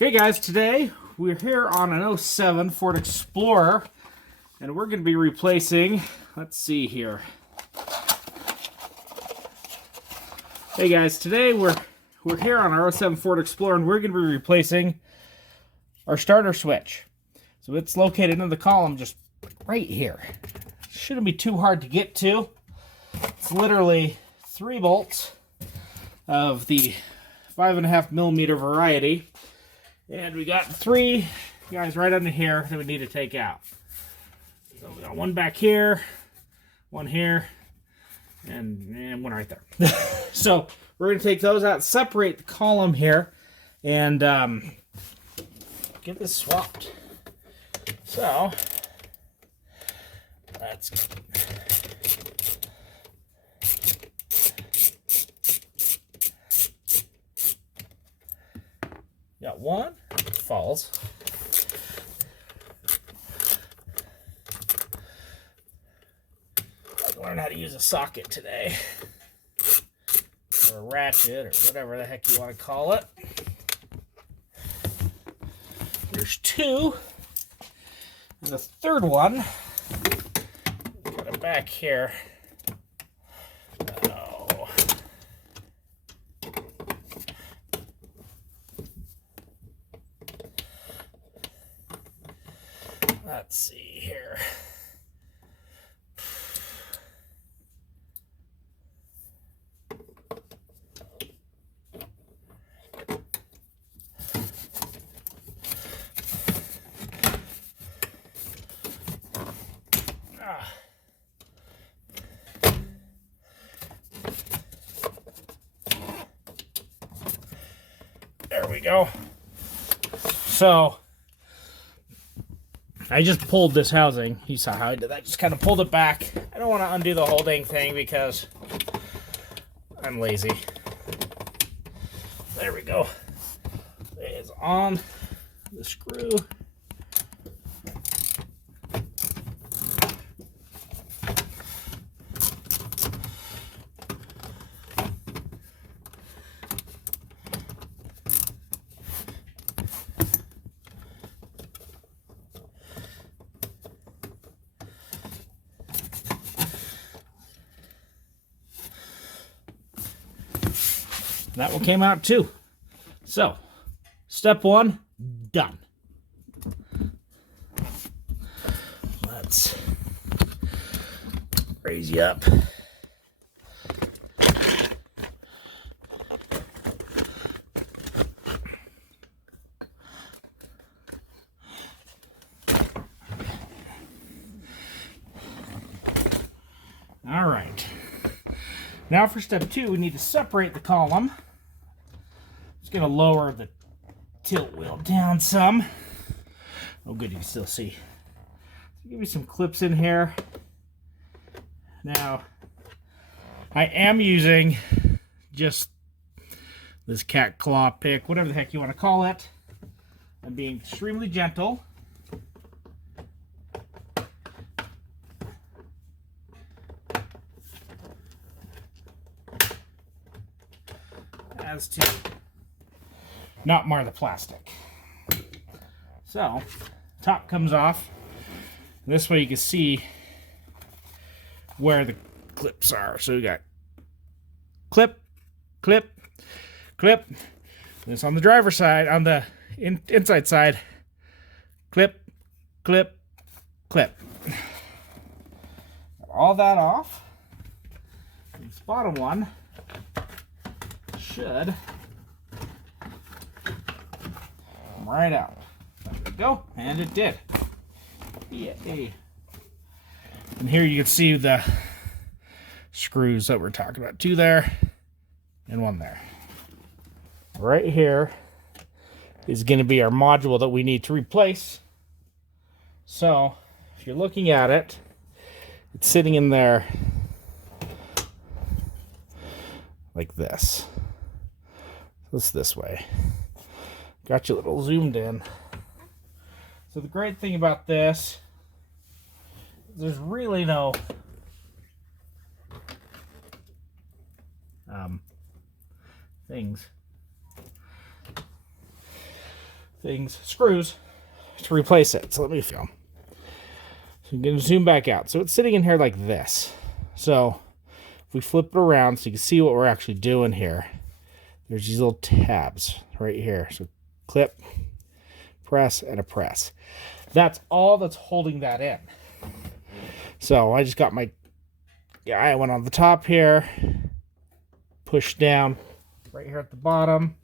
Okay guys, today we're here on an '07 Ford Explorer and we're going to be replacing, let's see here. Hey guys, today we're here on our '07 Ford Explorer and we're going to be replacing our starter switch. So it's located in the column just right here. Shouldn't be too hard to get to. It's literally 3 bolts of the 5.5mm variety. And we got 3 guys right under here that we need to take out. So we got one back here, one here, and one right there. So we're going to take those out, separate the column here, and get this swapped. So let's got one, falls. I've learned how to use a socket today. Or a ratchet, or whatever the heck you want to call it. There's 2. And the third one, got it back here. Oh. Let's see here. There we go. So I just pulled this housing. You saw how I did that. Just kind of pulled it back. I don't want to undo the whole dang thing because I'm lazy. There we go. It's on the screw. That one came out too. So, step 1, done. Let's raise you up. All right. Now for step 2, we need to separate the column. Just going to lower the tilt wheel down some. Oh good, you can still see. Give me some clips in here. Now, I am using just this cat claw pick, whatever the heck you want to call it. I'm being extremely gentle. As to not mar the plastic. So, top comes off. This way you can see where the clips are. So we got clip, clip, clip. This on the driver's side, on the inside side, clip, clip, clip. All that off. This bottom one should come right out. There we go, and it did. Yay. And here you can see the screws that we're talking about. 2 there and 1 there. Right here is going to be our module that we need to replace. So if you're looking at it, it's sitting in there like this. It's this way. Got you a little zoomed in. So the great thing about this, there's really no things. screws to replace it. So let me film. So I'm going to zoom back out. So it's sitting in here like this. So if we flip it around so you can see what we're actually doing here, there's these little tabs right here. So clip, press, and a press. That's all that's holding that in. So I just got my guy went on the top here, push down right here at the bottom.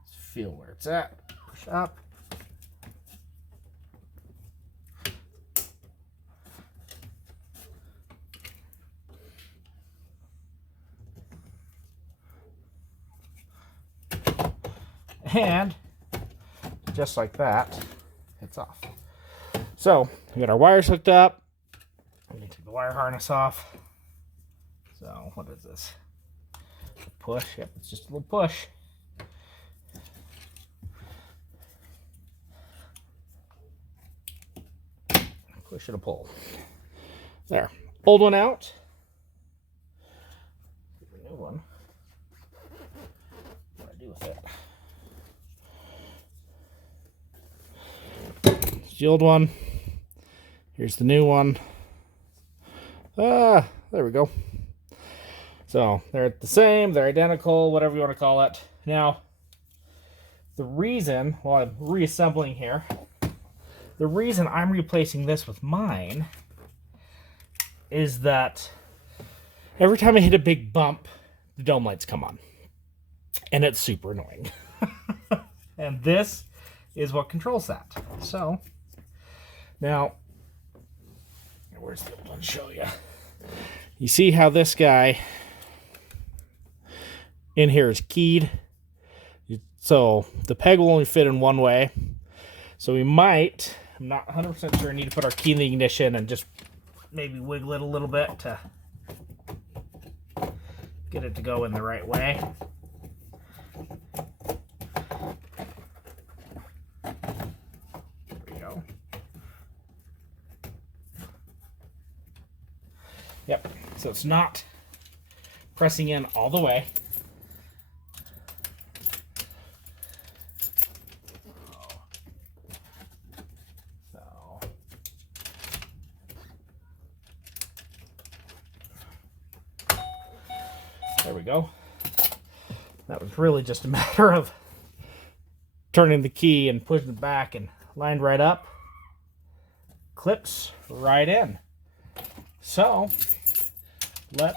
Let's feel where it's at. Push up. And just like that, it's off. So we got our wires hooked up. We can take the wire harness off. So what is this? Push. Yep, it's just a little push. Push and a pull. There. Old one out. The new one. What do I do with it? Here's the old one. Here's the new one. There we go. So they're the same, they're identical, whatever you want to call it. Now, the reason, while I'm reassembling here, the reason I'm replacing this with mine is that every time I hit a big bump, the dome lights come on. And it's super annoying. And this is what controls that. So, now, where's the old one? Show you. You see how this guy in here is keyed? So the peg will only fit in one way. So we might, I'm not 100% sure, need to put our key in the ignition and just maybe wiggle it a little bit to get it to go in the right way. Yep, so it's not pressing in all the way. So there we go. That was really just a matter of turning the key and pushing it back and lined right up. Clips right in. So there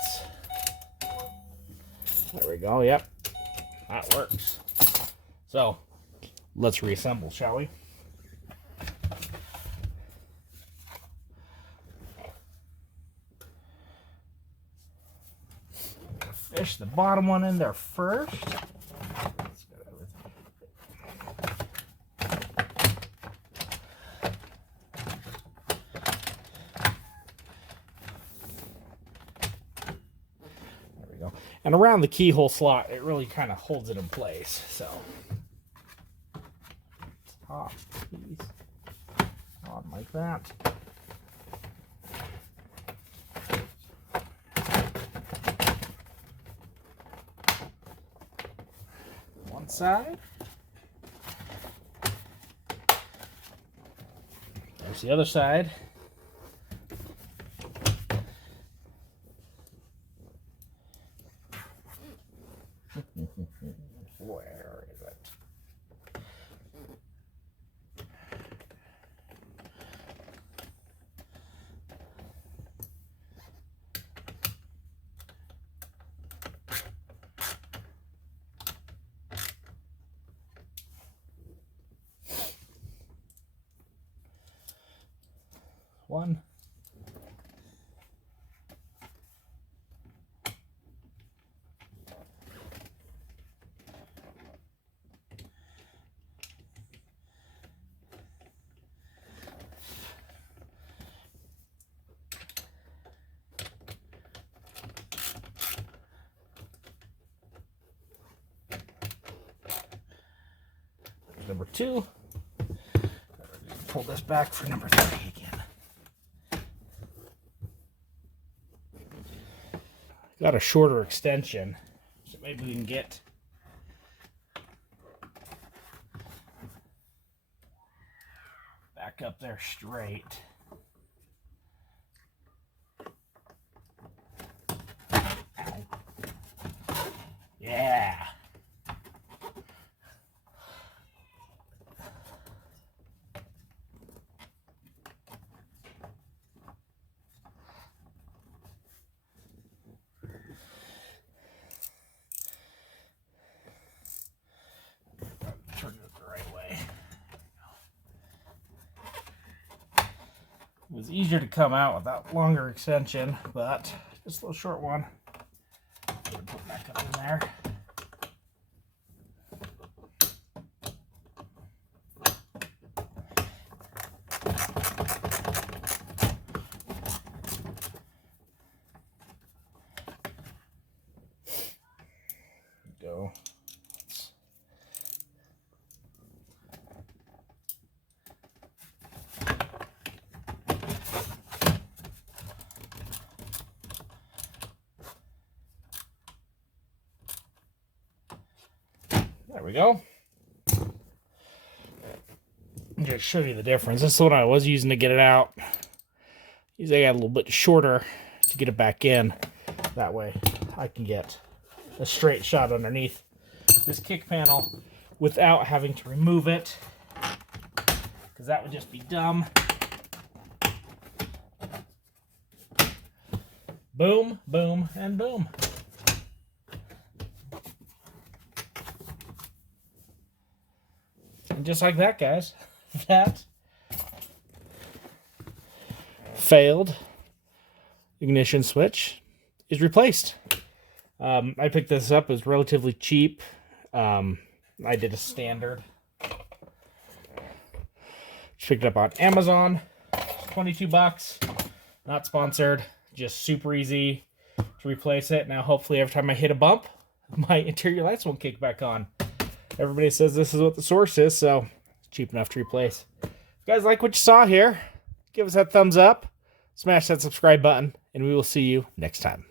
we go. Yep, that works. So let's reassemble, shall we? Fish the bottom one in there first. And around the keyhole slot, it really kind of holds it in place. So, top piece on like that. One side. There's the other side. Where is it? One. Number 2. Pull this back for number 3 again. got a shorter extension, so maybe we can get back up there straight. Yeah. Turn it the right way. It was easier to come out with that longer extension, but just a little short one. Put it back up in there. Go. There we go. Just show you the difference. This is what I was using to get it out. Usually I got a little bit shorter to get it back in. That way I can get a straight shot underneath this kick panel without having to remove it, because that would just be dumb. Boom, boom, and boom. And just like that, guys, that failed ignition switch is replaced. I picked this up. It was relatively cheap. I did a standard. Picked it up on Amazon. 22 bucks. Not sponsored. Just super easy to replace it. Now, hopefully, every time I hit a bump, my interior lights won't kick back on. Everybody says this is what the source is, so it's cheap enough to replace. If you guys like what you saw here, give us that thumbs up, smash that subscribe button, and we will see you next time.